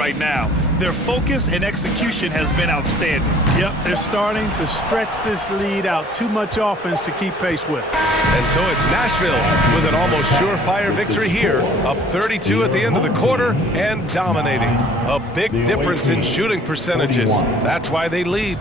right now. Their focus and execution has been outstanding. Yep, they're starting to stretch this lead out. Too much offense to keep pace with. And so it's Nashville with an almost surefire victory here, up 32 at the end of the quarter and dominating. A big difference in shooting percentages. That's why they lead.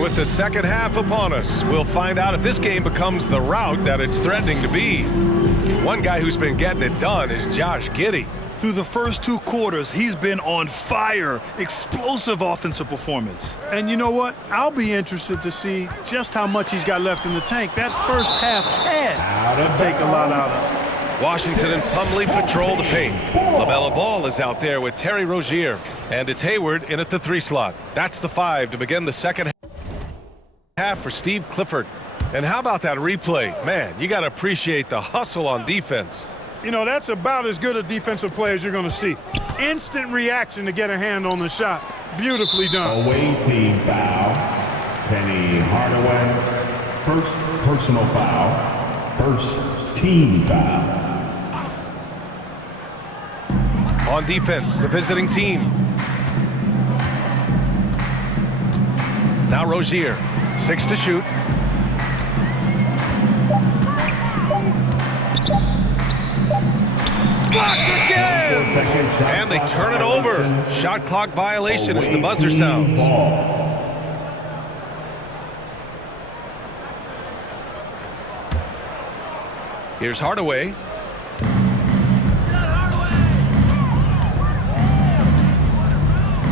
With the second half upon us, we'll find out if this game becomes the rout that it's threatening to be. One guy who's been getting it done is Josh Giddey. Through the first 2 quarters, he's been on fire. Explosive offensive performance. And you know what? I'll be interested to see just how much he's got left in the tank. That first half had to take a lot out of it. Washington and Plumlee patrol the paint. LaMelo Ball is out there with Terry Rozier. And it's Hayward in at the 3 slot. That's the 5 to begin the second half for Steve Clifford. And how about that replay? Man, you got to appreciate the hustle on defense. You know, that's about as good a defensive play as you're going to see. Instant reaction to get a hand on the shot. Beautifully done. Away team foul. Penny Hardaway. First personal foul. First team foul. On defense, the visiting team. Now Rozier. 6 to shoot. Blocked again! And they turn it over. Shot clock violation as the buzzer sounds. Here's Hardaway.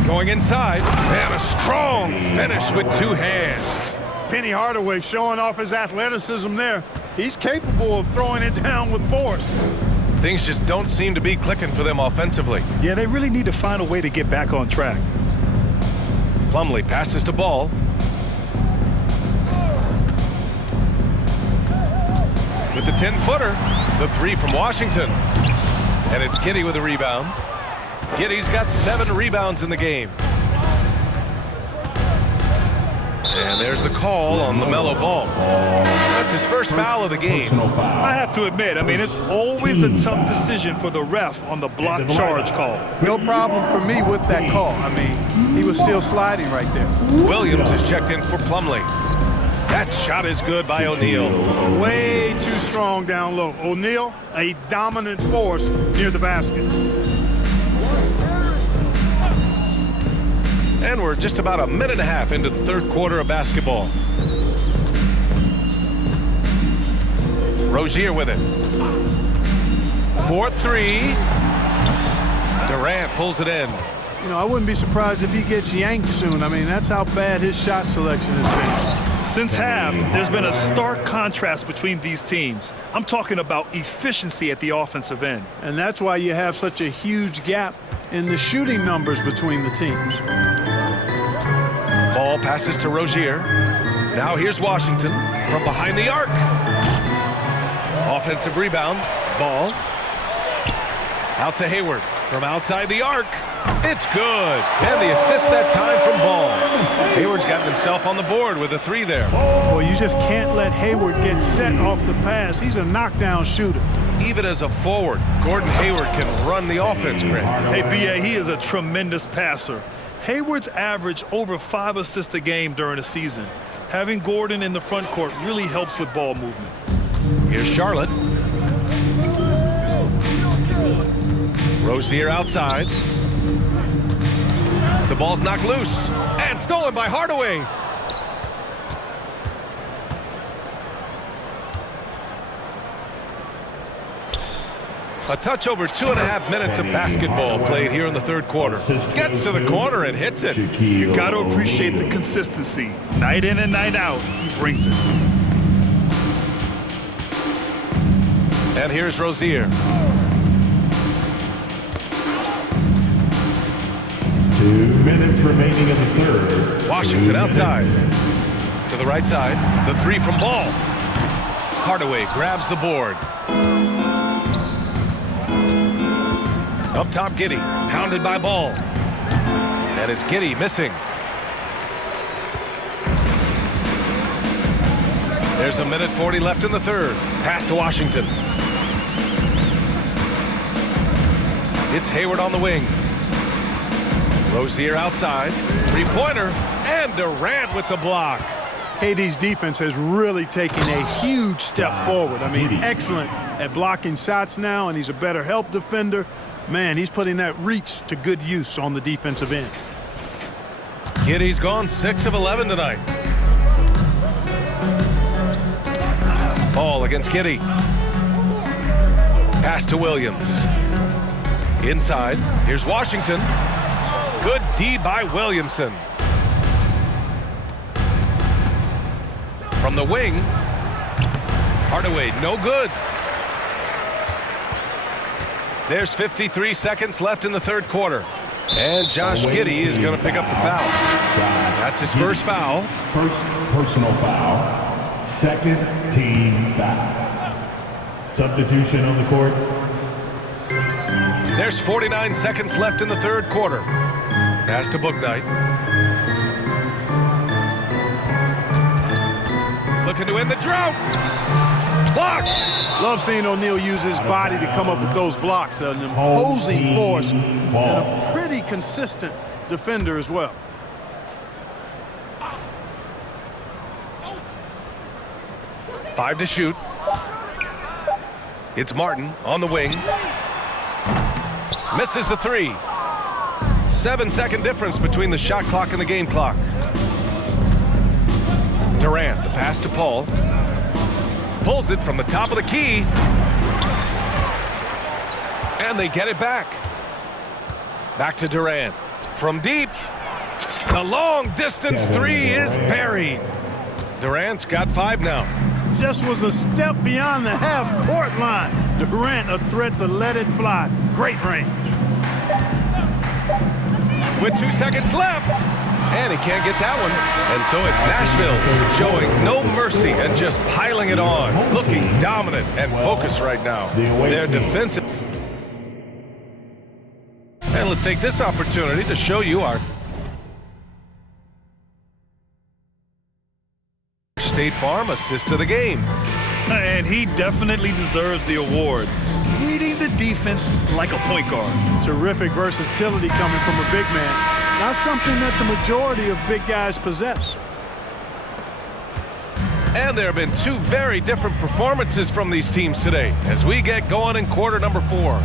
Going inside. And a strong finish with 2 hands. Penny Hardaway showing off his athleticism there. He's capable of throwing it down with force. Things just don't seem to be clicking for them offensively. Yeah, they really need to find a way to get back on track. Plumlee passes to Ball. With the 10-footer, the 3 from Washington. And it's Giddey with a rebound. Giddey's got 7 rebounds in the game. And there's the call on LaMelo Ball. That's his first foul of the game. I have to admit, I mean, it's always a tough decision for the ref on the block charge call. No problem for me with that call. I mean, he was still sliding right there. Williams is checked in for Plumlee. That shot is good by O'Neal. Way too strong down low. O'Neal, a dominant force near the basket. And we're just about a minute and a half into the third quarter of basketball. Rozier with it. 4-3. Durant pulls it in. You know, I wouldn't be surprised if he gets yanked soon. I mean, that's how bad his shot selection has been. Since half, there's been a stark contrast between these teams. I'm talking about efficiency at the offensive end. And that's why you have such a huge gap in the shooting numbers between the teams. Ball passes to Rozier. Now here's Washington from behind the arc. Offensive rebound. Ball. Out to Hayward from outside the arc. It's good. And the assist that time from Ball. Hayward's gotten himself on the board with a 3 there. Well, you just can't let Hayward get set off the pass. He's a knockdown shooter. Even as a forward, Gordon Hayward can run the offense, Greg. Hey, B.A., he is a tremendous passer. Hayward's averaged over 5 assists a game during the season. Having Gordon in the front court really helps with ball movement. Here's Charlotte. Rozier outside. The ball's knocked loose and stolen by Hardaway. A touch over 2.5 minutes of basketball played here in the third quarter. Gets to the corner and hits it. You got to appreciate the consistency. Night in and night out, he brings it. And here's Rozier. 2 minutes remaining in the third. Washington outside. To the right side. The 3 from Ball. Hardaway grabs the board. Up top, Giddey, hounded by Ball. And it's Giddey missing. There's a minute 40 left in the third. Pass to Washington. It's Hayward on the wing. Rozier outside. Three-pointer. And Durant with the block. KD's defense has really taken a huge step forward. I mean, excellent at blocking shots now, and he's a better help defender. Man, he's putting that reach to good use on the defensive end. Giddey's gone 6 of 11 tonight. Ball against Giddey. Pass to Williams. Inside, here's Washington. Good D by Williamson. From the wing, Hardaway, no good. There's 53 seconds left in the third quarter. And Josh Giddey is going to pick up the foul. That's his first foul. First personal foul. Second team foul. Substitution on the court. There's 49 seconds left in the third quarter. Pass to Bouknight. Looking to end the drought. Blocked. Love seeing O'Neal use his body to come up with those blocks. An imposing force and a pretty consistent defender as well. Five to shoot. It's Martin on the wing. Misses the three. 7-second difference between the shot clock and the game clock. Durant, the pass to Paul. Pulls it from the top of the key. And they get it back. Back to Durant. From deep. The long distance three is buried. Durant's got 5 now. Just was a step beyond the half-court line. Durant a threat to let it fly. Great range. With 2 seconds left. And he can't get that one. And so it's Nashville showing no mercy and just piling it on. Looking dominant and focused right now. They're defensive. And let's take this opportunity to show you our State Farm assist of the game. And he definitely deserves the award. Leading the defense like a point guard. Terrific versatility coming from a big man. Not something that the majority of big guys possess. And there have been 2 very different performances from these teams today as we get going in quarter number 4.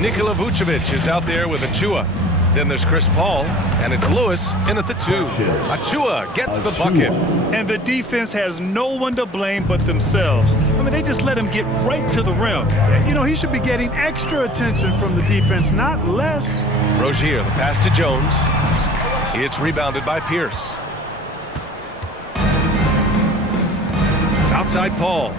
Nikola Vucevic is out there with Achua. Then there's Chris Paul, and it's Lewis in at the 2. Achua gets the bucket. And the defense has no one to blame but themselves. I mean, they just let him get right to the rim. You know, he should be getting extra attention from the defense, not less. Rozier, the pass to Jones. It's rebounded by Pierce. Outside Paul.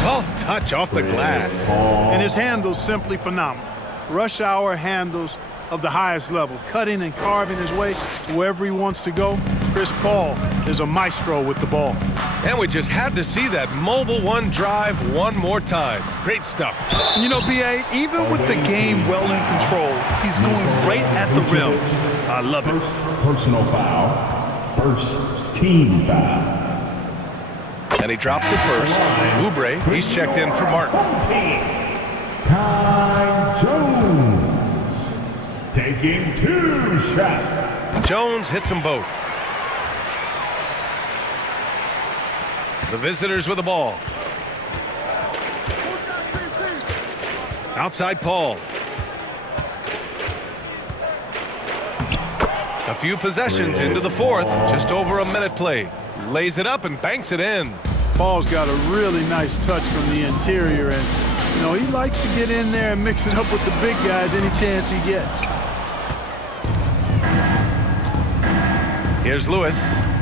Soft touch off the glass. And his handles simply phenomenal. Rush hour handles of the highest level, cutting and carving his way to wherever he wants to go. Chris Paul is a maestro with the ball. And we just had to see that mobile one drive one more time. Great stuff. You know, B.A., even with the game well in control, he's going right at the rim. I love it. First personal foul. First team foul. And he drops it first. Oubre, he's checked in for Martin. Kai Jones taking 2 shots. Jones hits them both. The visitors with the ball. Outside Paul. A few possessions into the fourth. Just over a minute play. Lays it up and banks it in. Paul's got a really nice touch from the interior, and you know, he likes to get in there and mix it up with the big guys any chance he gets. Here's Lewis.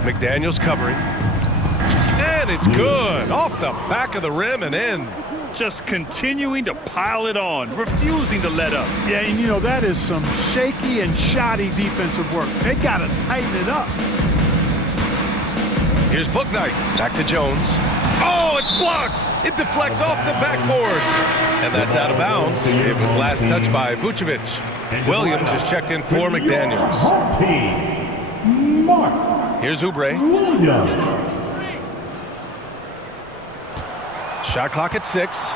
McDaniels covering. And it's good. Off the back of the rim and in. Just continuing to pile it on, refusing to let up. Yeah, and you know, that is some shaky and shoddy defensive work. They got to tighten it up. Here's Bouknight. Back to Jones. Oh, it's blocked. It deflects off the backboard. And that's out of bounds. It was last touched by Vucevic. Williams is checked in for McDaniels. Here's Oubre. Shot clock at 6.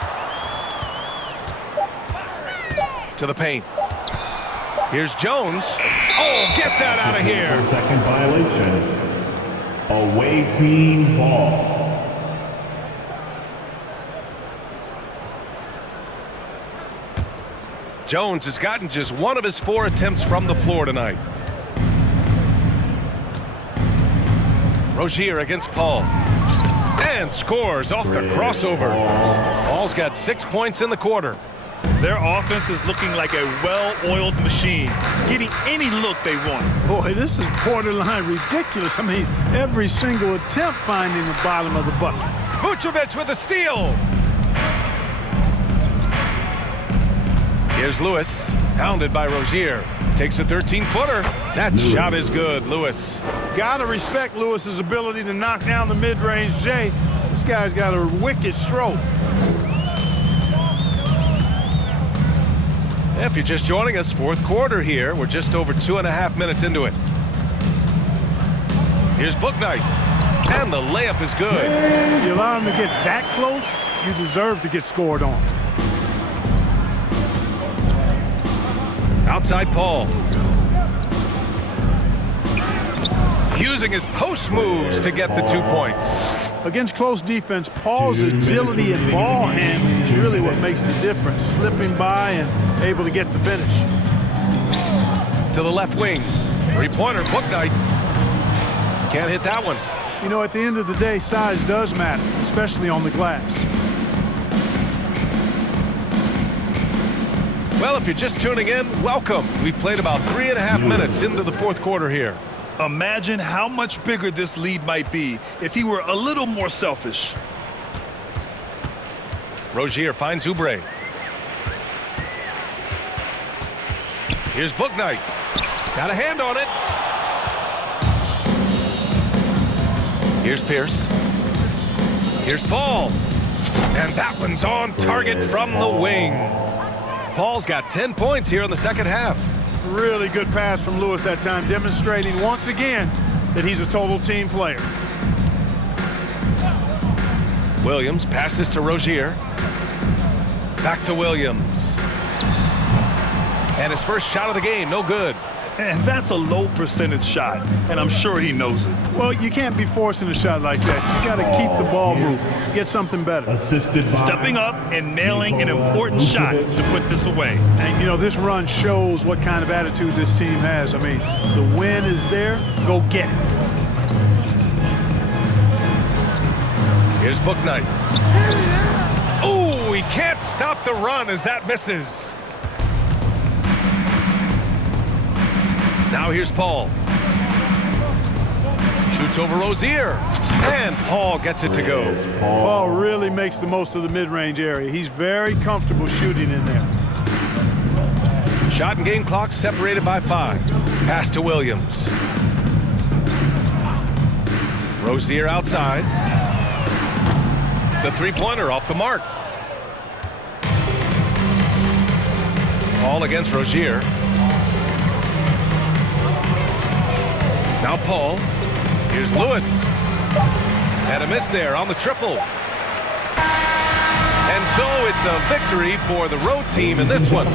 To the paint. Here's Jones. Oh, get that out of here. Second violation. Away team ball. Jones has gotten just one of his 4 attempts from the floor tonight. Rozier against Paul. And scores off the crossover. Paul's got 6 points in the quarter. Their offense is looking like a well-oiled machine, getting any look they want. Boy, this is borderline ridiculous. I mean, every single attempt finding the bottom of the bucket. Vucevic with a steal. Here's Lewis, hounded by Rozier. Takes a 13-footer. That shot is good, Lewis. Gotta respect Lewis's ability to knock down the mid-range J. This guy's got a wicked stroke. If you're just joining us, fourth quarter here. We're just over 2.5 minutes into it. Here's Bouknight. And the layup is good. If you allow him to get that close, you deserve to get scored on. Outside Paul. Using his post moves to get the 2 points. Against close defense, Paul's agility and ball handling is really what makes the difference. Slipping by and able to get the finish. To the left wing. Three-pointer, Bouknight. Can't hit that one. You know, at the end of the day, size does matter, especially on the glass. Well, if you're just tuning in, welcome. We've played about 3.5 minutes into the fourth quarter here. Imagine how much bigger this lead might be if he were a little more selfish. Rozier finds Oubre. Here's Bouknight. Got a hand on it. Here's Pierce. Here's Paul. And that one's on target from the wing. Paul's got 10 points here in the second half. Really good pass from Lewis that time, demonstrating once again that he's a total team player. Williams passes to Rozier. Back to Williams. And his first shot of the game, no good. And that's a low percentage shot, and I'm sure he knows it. Well, you can't be forcing a shot like that. You got to keep the ball moving, get something better. Assisted by Stepping up and nailing an important shot to put this away. And, you know, this run shows what kind of attitude this team has. I mean, the win is there. Go get it. Here's Bouknight. Oh, he can't stop the run as that misses. Now here's Paul. Shoots over Rozier. And Paul gets it to go. Paul really makes the most of the mid-range area. He's very comfortable shooting in there. Shot and game clock separated by 5. Pass to Williams. Rozier outside. The three-pointer off the mark. Paul against Rozier. Now Paul. Here's Lewis. And a miss there on the triple. And so it's a victory for the road team in this one.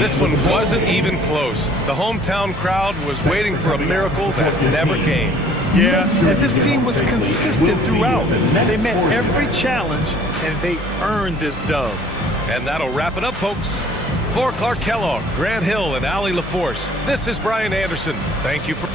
This one wasn't even close. The hometown crowd was waiting for a miracle that never came. Yeah, and this team was consistent throughout. They met every challenge, and they earned this dub. And that'll wrap it up, folks. For Clark Kellogg, Grant Hill, and Allie LaForce, this is Brian Anderson. Thank you for...